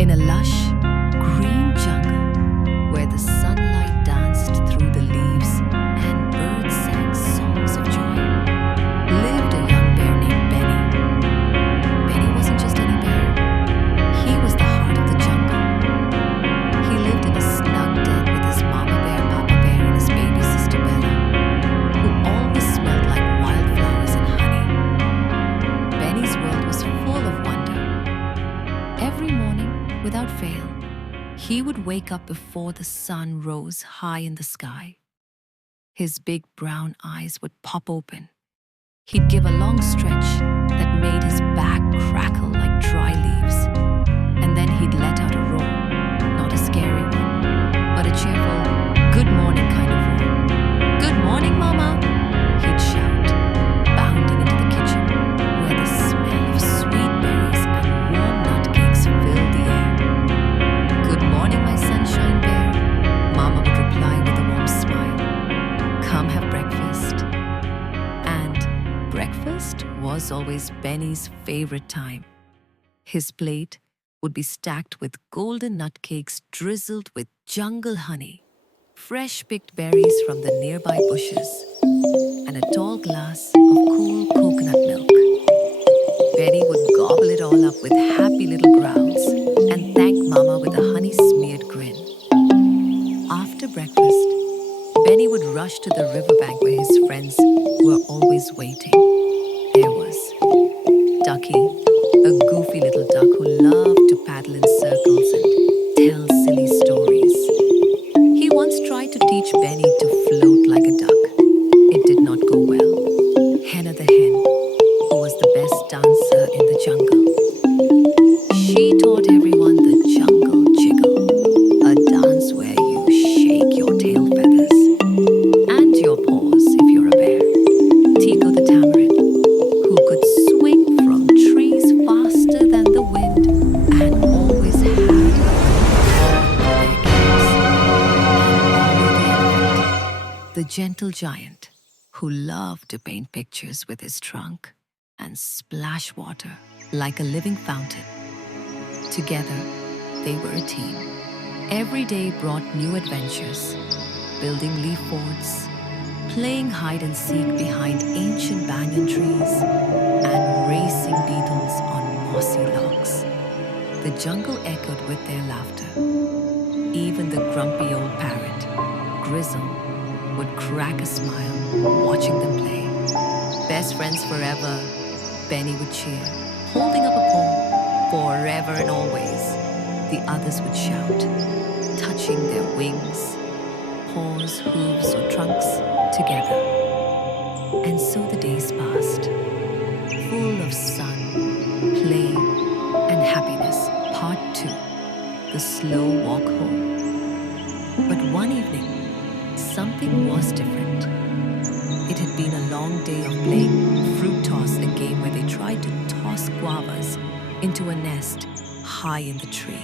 In a lush, green jungle where the sunlight danced through the leaves and birds sang songs of joy, lived a young bear named Benny. Benny wasn't just any bear. He was the heart of the jungle. He lived in a snug den with his mama bear, papa bear, and his baby sister Bella, who always smelled like wildflowers and honey. Benny's world was full of wonder. Every morning, without fail, he would wake up before the sun rose high in the sky. His big brown eyes would pop open. He'd give a long stretch that made his back crackle like dry leaves. And then he'd let out a roar, not a scary one, but a cheerful, good morning kind of roar. Good morning, Mama, he'd shout, bounding into the kitchen, where the smell of sweet berries and warm nut cakes filled the air. Good morning, my sunshine bear, Mama would reply with a warm smile. Come have breakfast. And breakfast was always Benny's favorite time. His plate would be stacked with golden nut cakes drizzled with jungle honey, fresh picked berries from the nearby bushes, and a tall glass of cool coconut milk. Benny would gobble it all up with happy little growls and thank Mama with a honey-smeared grin. After breakfast, Benny would rush to the riverbank where his friends were always waiting. There was Ducky, a goofy little duck who loved to paddle in circles and tell silly stories. He once tried to teach Benny to float like a duck. It did not go well. Henna the Hen, who was the best dancer in the jungle. She taught everyone the jungle jiggle, a dance where you shake your tail feathers and your paws if you're a bear. Tiko the Tamarin, who could swing from trees faster than the wind and always had their games. And Ollie the Elephant, the gentle giant, who loved to paint pictures with his trunk and splash water like a living fountain. Together, they were a team. Every day brought new adventures, building leaf forts, playing hide and seek behind ancient banyan trees, and racing beetles on mossy logs. The jungle echoed with their laughter. Even the grumpy old parrot, Grizzle, would crack a smile watching them play. Best friends forever, Benny would cheer, holding up a paw. Forever and always, the others would shout, touching their wings, paws, hooves, or trunks together. And so the days passed, full of sun, play, and happiness. Part 2, the slow walk home. But one evening, something was different. It had been a long day of playing fruit toss, a game where they tried to toss guavas into a nest high in the tree.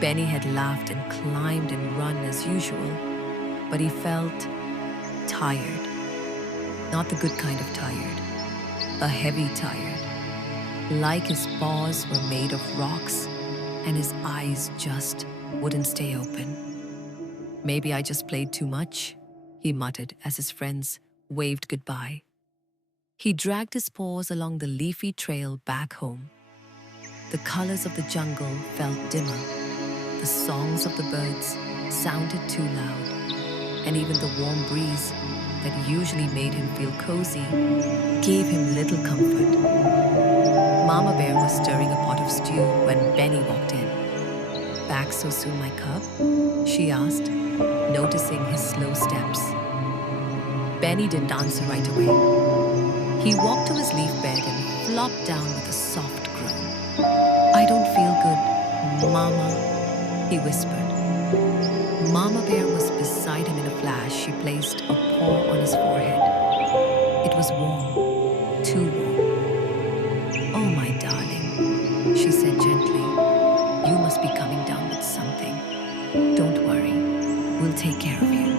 Benny had laughed and climbed and run as usual, but he felt tired. Not the good kind of tired, a heavy tired. Like his paws were made of rocks and his eyes just wouldn't stay open. Maybe I just played too much, he muttered as his friends waved goodbye. He dragged his paws along the leafy trail back home. The colors of the jungle felt dimmer. The songs of the birds sounded too loud. And even the warm breeze that usually made him feel cozy gave him little comfort. Mama Bear was stirring a pot of stew when Benny walked in. Back so soon, my cub? She asked, noticing his slow steps. Benny didn't answer right away. He walked to his leaf bed and flopped down with a soft groan. I don't feel good, Mama, he whispered. Mama Bear was beside him in a flash. She placed a paw on his forehead. It was warm, too warm. Oh, my darling, she said gently. You must be coming down with something. Don't worry, we'll take care of you.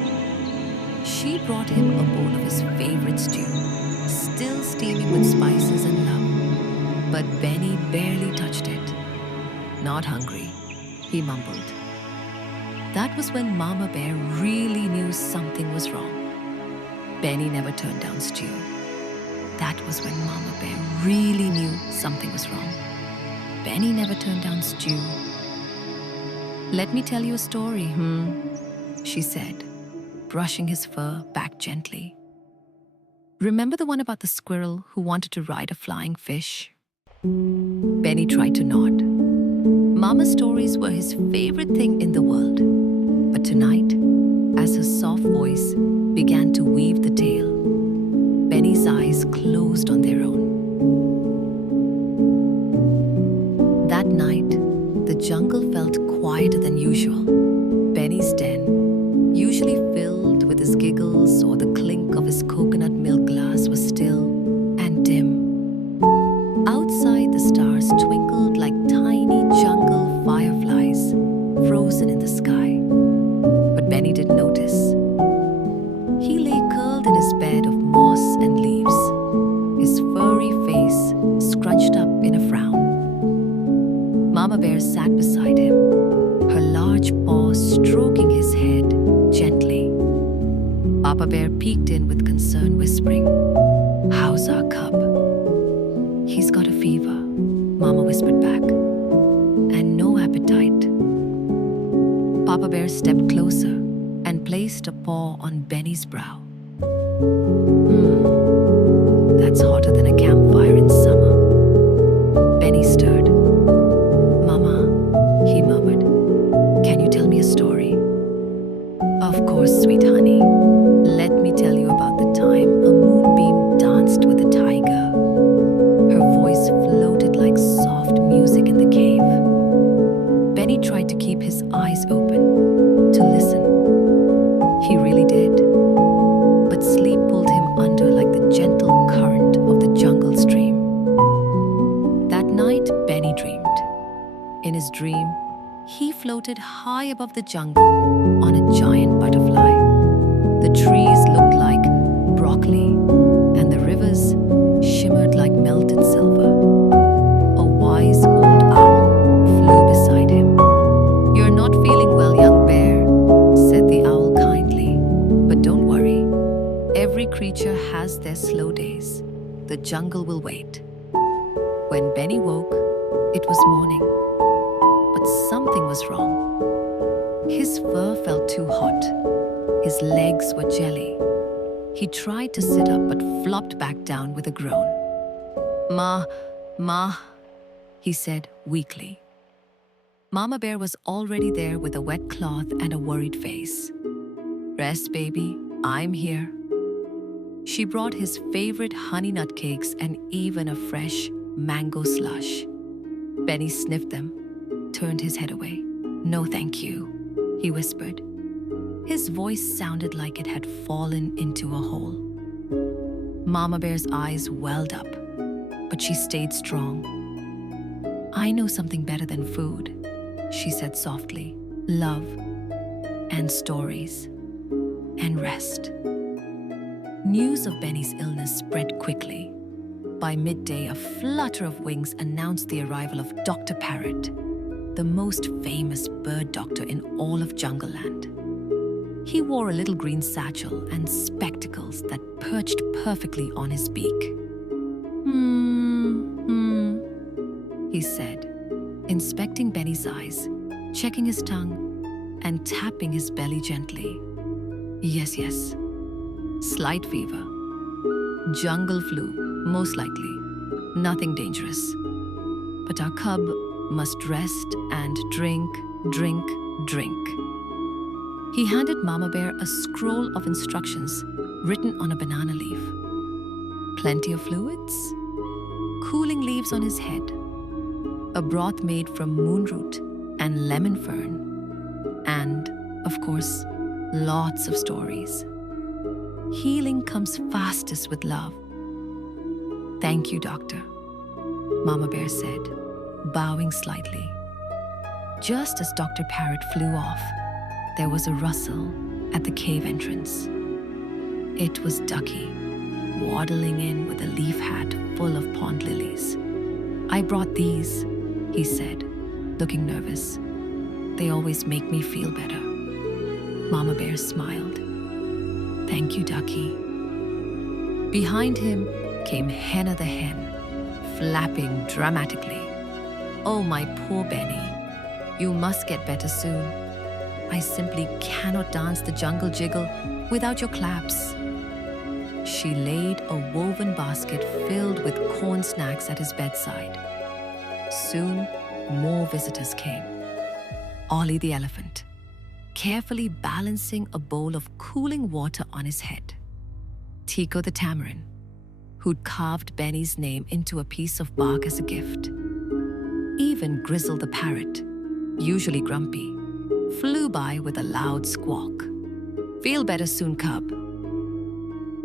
She brought him a bowl of his favorite stew, still steaming with spices and love. But Benny barely touched it. not hungry, he mumbled. That was when Mama Bear really knew something was wrong. Benny never turned down stew. That was when Mama Bear really knew something was wrong. Benny never turned down stew. Let me tell you a story, she said, brushing his fur back gently. Remember the one about the squirrel who wanted to ride a flying fish? Benny tried to nod. Mama's stories were his favorite thing in the world. But tonight, as her soft voice began to weave the tale, Benny's eyes closed on their own. That night, the jungle felt quieter than usual. Benny's den, usually filled with his giggles or the clink of his coconut milk glass, was still and dim. Outside, the stars twinkled like tiny jungle fireflies frozen in the sky. But Benny didn't notice. He lay curled in his bed of moss and leaves, his furry face scrunched up in a frown. Mama Bear sat beside him, her large paws stroking his head gently. Papa Bear peeked in with concern, whispering, "How's our cub?" "He's got a fever," Mama whispered back, "and no appetite." Papa Bear stepped closer and placed a paw on Benny's brow. That's hotter than a campfire in summer." Benny stirred. "Mama," he murmured, "can you tell me a story?" "Of course, sweet honey. Let me tell you about the time a moonbeam danced with a tiger." Her voice floated like soft music in the cave. Benny tried to keep his eyes open, to listen. He really did. But sleep pulled him under like the gentle current of the jungle stream. That night, Benny dreamed. In his dream, he floated high above the jungle on a giant butterfly. The trees looked like broccoli, and the rivers shimmered like melted silver. A wise old owl flew beside him. "You're not feeling well, young bear," said the owl kindly. "But don't worry. Every creature has their slow days. The jungle will wait." When Benny woke, it was morning. But something was wrong. His fur felt too hot. His legs were jelly. He tried to sit up but flopped back down with a groan. Ma, he said weakly. Mama Bear was already there with a wet cloth and a worried face. "Rest, baby, I'm here." She brought his favorite honey nut cakes and even a fresh mango slush. Benny sniffed them, turned his head away. "No, thank you," he whispered. His voice sounded like it had fallen into a hole. Mama Bear's eyes welled up, but she stayed strong. "I know something better than food," she said softly. "Love and stories and rest." News of Benny's illness spread quickly. By midday, a flutter of wings announced the arrival of Dr. Parrot, the most famous bird doctor in all of Jungle Land. He wore a little green satchel and spectacles that perched perfectly on his beak. He said, inspecting Benny's eyes, checking his tongue, and tapping his belly gently. Yes. Slight fever. Jungle flu, most likely. Nothing dangerous. But our cub must rest and drink. He handed Mama Bear a scroll of instructions written on a banana leaf. Plenty of fluids, cooling leaves on his head, a broth made from moonroot and lemon fern, and, of course, lots of stories. Healing comes fastest with love. "Thank you, Doctor," Mama Bear said, bowing slightly. Just as Dr. Parrot flew off, there was a rustle at the cave entrance. It was Ducky, waddling in with a leaf hat full of pond lilies. "I brought these," he said, looking nervous. They always make me feel better. Mama Bear smiled. Thank you, Ducky. Behind him came Henna the Hen, flapping dramatically. Oh, my poor Benny. You must get better soon. I simply cannot dance the jungle jiggle without your claps. She laid a woven basket filled with corn snacks at his bedside. Soon, more visitors came. Ollie the Elephant, carefully balancing a bowl of cooling water on his head. Tiko the Tamarin, who'd carved Benny's name into a piece of bark as a gift. Even Grizzle the Parrot, usually grumpy, flew by with a loud squawk. Feel better soon, cub.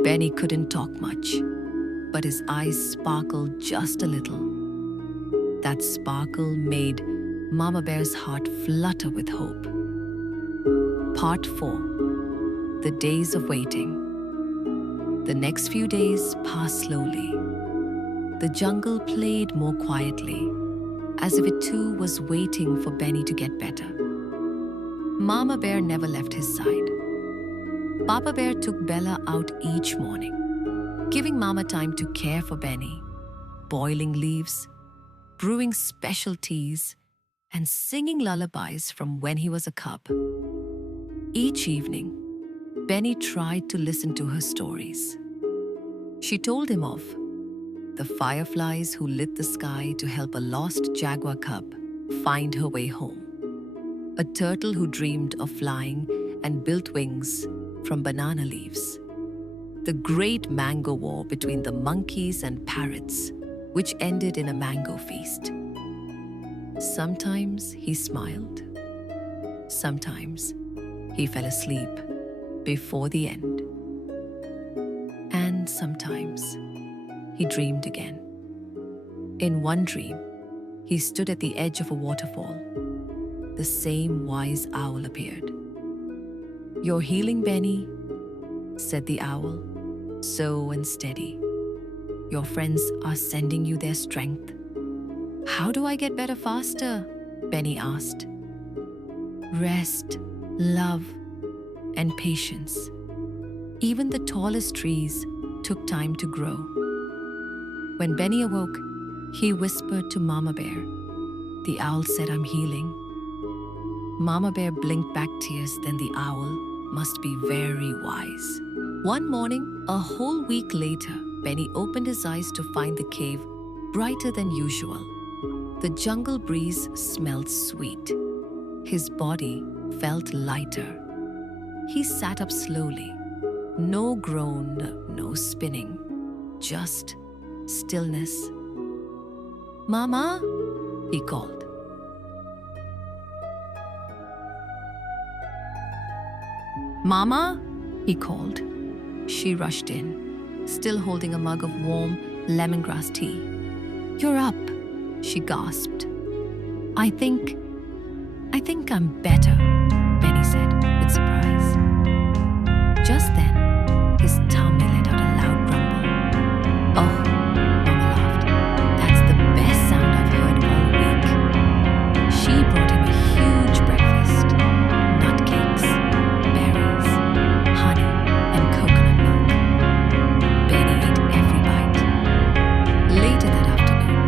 Benny couldn't talk much, but his eyes sparkled just a little. That sparkle made Mama Bear's heart flutter with hope. Part 4. The Days of Waiting. The next few days passed slowly. The jungle played more quietly, as if it too was waiting for Benny to get better. Mama Bear never left his side. Papa Bear took Bella out each morning, giving Mama time to care for Benny, boiling leaves, brewing special teas, and singing lullabies from when he was a cub. Each evening, Benny tried to listen to her stories. She told him of the fireflies who lit the sky to help a lost jaguar cub find her way home, a turtle who dreamed of flying and built wings from banana leaves, the great mango war between the monkeys and parrots, which ended in a mango feast. Sometimes he smiled. Sometimes he fell asleep before the end. And sometimes he dreamed again. In one dream, he stood at the edge of a waterfall. The same wise owl appeared. "You're healing, Benny," said the owl, slow and steady. "Your friends are sending you their strength." "How do I get better faster?" Benny asked. "Rest, love, and patience. Even the tallest trees took time to grow." When Benny awoke, he whispered to Mama Bear. "The owl said I'm healing." Mama Bear blinked back tears, then the owl must be very wise. One morning, a whole week later, Benny opened his eyes to find the cave brighter than usual. The jungle breeze smelled sweet. His body felt lighter. He sat up slowly. No groan, no spinning, just stillness. "Mama," he called. "Mama," he called. She rushed in, still holding a mug of warm lemongrass tea. "You're up," she gasped. I think I'm better," Benny said with surprise. Just then, his tummy let out a loud grumble. "Oh," Mama laughed. "That's the best sound I've heard all week." She brought him a huge breakfast. Nut cakes, berries, honey, and coconut milk. Benny ate every bite. Later that afternoon,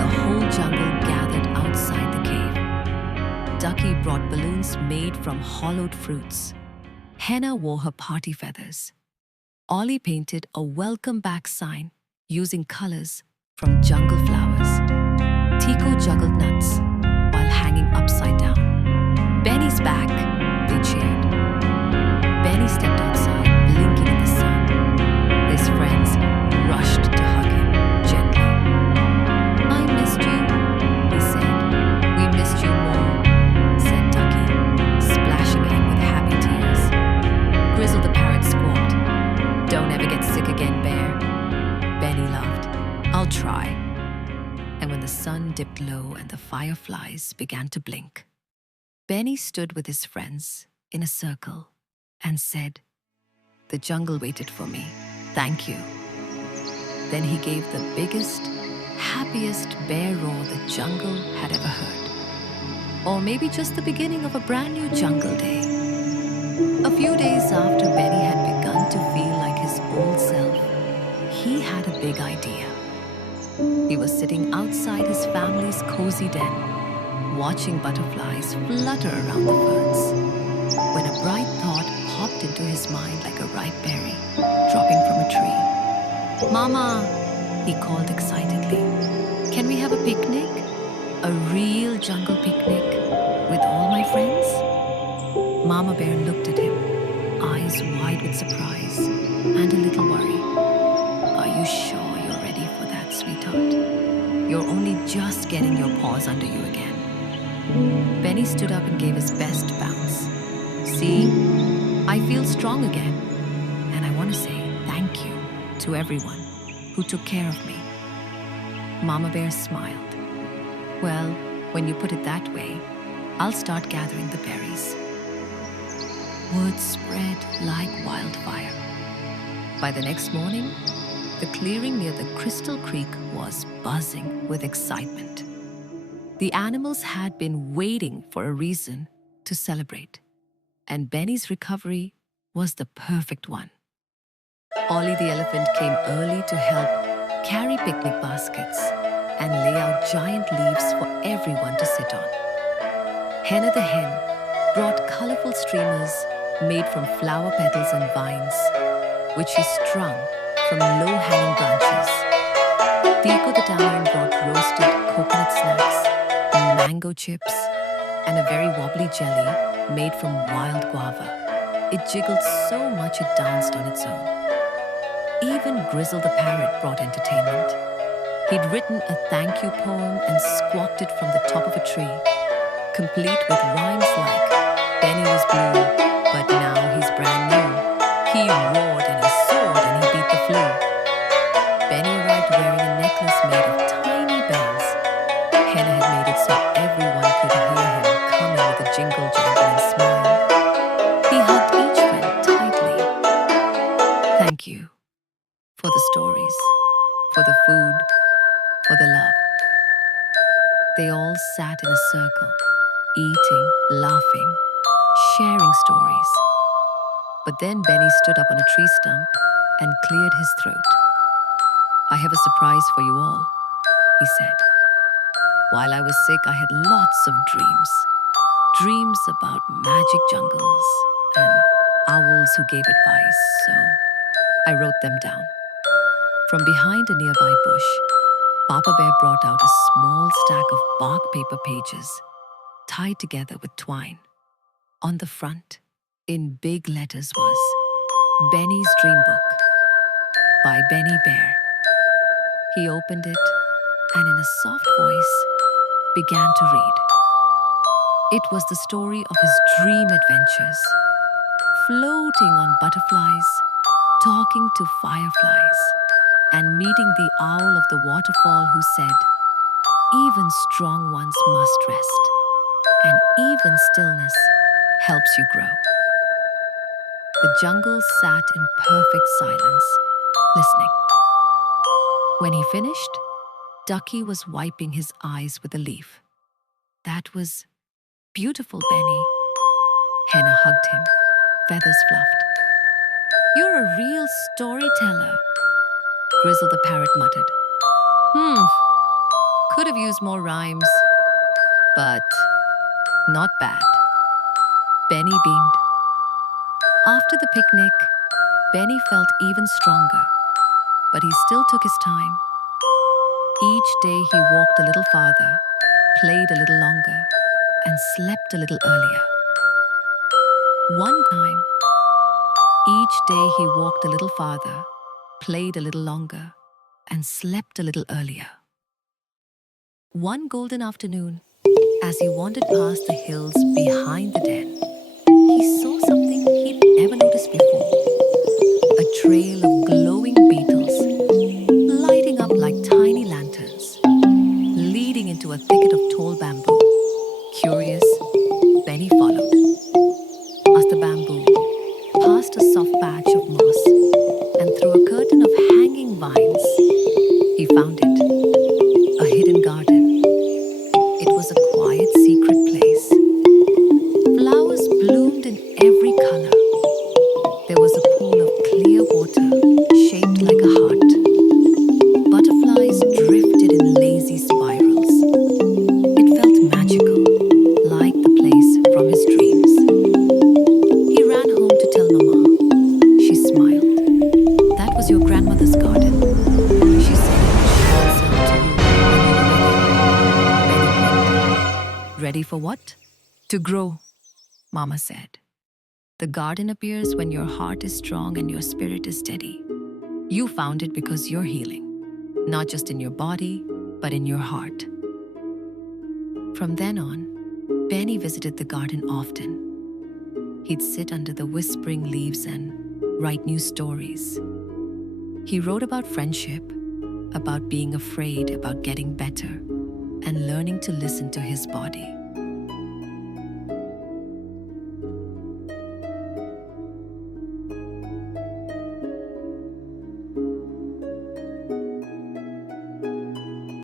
the whole jungle gathered outside the cave. Ducky brought balloons made from hollowed fruits. Henna wore her party feathers. Ollie painted a welcome back sign using colors from jungle flowers. Tiko juggled nuts while hanging upside down. "Benny's back," they cheered. Benny stepped outside, blinking in the sun. His friends rushed to hug him gently. "I missed you," he said. "We missed you more," said Ducky, splashing him with happy tears. Grizzle the parrot squawked, "Don't ever get sick again, Bear." Benny laughed. "I'll try." And when the sun dipped low and the fireflies began to blink, Benny stood with his friends in a circle and said, "The jungle waited for me. Thank you." Then he gave the biggest, happiest bear roar the jungle had ever heard. Or maybe just the beginning of a brand new jungle day. A few days after Benny had begun to feel like his old self, he had a big idea. He was sitting outside his family's cozy den, watching butterflies flutter around the ferns, when a bright thought popped into his mind like a ripe berry dropping from a tree. "Mama," he called excitedly, "can we have a picnic? A real jungle picnic with all my friends?" Mama Bear looked at him, eyes wide with surprise and a little worry. "Are you sure you're ready for that, sweetheart? You're only just getting your paws under you again." Benny stood up and gave his best bounce. "See, I feel strong again, and I want to say thank you to everyone who took care of me." Mama Bear smiled. "Well, when you put it that way, I'll start gathering the berries." Word spread like wildfire. By the next morning, the clearing near the Crystal Creek was buzzing with excitement. The animals had been waiting for a reason to celebrate, and Benny's recovery was the perfect one. Ollie the Elephant came early to help carry picnic baskets and lay out giant leaves for everyone to sit on. Henna the Hen brought colorful streamers made from flower petals and vines, which she strung from low-hanging branches. Tiko the Tamarin brought roasted coconut snacks, mango chips, and a very wobbly jelly made from wild guava. It jiggled so much it danced on its own. Even Grizzle the parrot brought entertainment. He'd written a thank you poem and squawked it from the top of a tree, complete with rhymes like, "Benny was blue, but now he's brand new. He roared and he soared and he beat the flu." Benny arrived wearing a necklace made of tiny bells. Henna had made it so everyone could hear him coming with a jingle jangle and smile. He hugged each friend tightly. "Thank you for the stories, for the food, for the love." They all sat in a circle, eating, laughing, sharing stories. But then Benny stood up on a tree stump and cleared his throat. "I have a surprise for you all," he said. "While I was sick, I had lots of dreams. Dreams about magic jungles and owls who gave advice, so I wrote them down." From behind a nearby bush, Papa Bear brought out a small stack of bark paper pages tied together with twine. On the front, in big letters, was "Benny's Dream Book" by Benny Bear. He opened it and in a soft voice began to read. It was the story of his dream adventures, floating on butterflies, talking to fireflies, and meeting the owl of the waterfall who said, "Even strong ones must rest, and even stillness helps you grow." The jungle sat in perfect silence, listening. When he finished, Ducky was wiping his eyes with a leaf. "That was beautiful, Benny." Henna hugged him, feathers fluffed. "You're a real storyteller," Grizzle the parrot muttered. Could have used more rhymes, but not bad." Benny beamed. After the picnic, Benny felt even stronger, but he still took his time. Each day he walked a little farther, played a little longer, and slept a little earlier. One time, each day he walked a little farther, played a little longer, and slept a little earlier. One golden afternoon, as he wandered past the hills behind the den, he saw something he'd never noticed before. A trail of glowing beetles, lighting up like tiny lanterns, leading into a thicket of tall bamboo. Curious, Benny followed. Past the bamboo, past a soft patch of moss, and through a curtain of hanging vines, he found it. A hidden garden. It was a quiet, secret place To grow, Mama said. The garden appears when your heart is strong and your spirit is steady. You found it because you're healing, not just in your body, but in your heart. From then on, Benny visited the garden often. He'd sit under the whispering leaves and write new stories. He wrote about friendship, about being afraid, about getting better, and learning to listen to his body.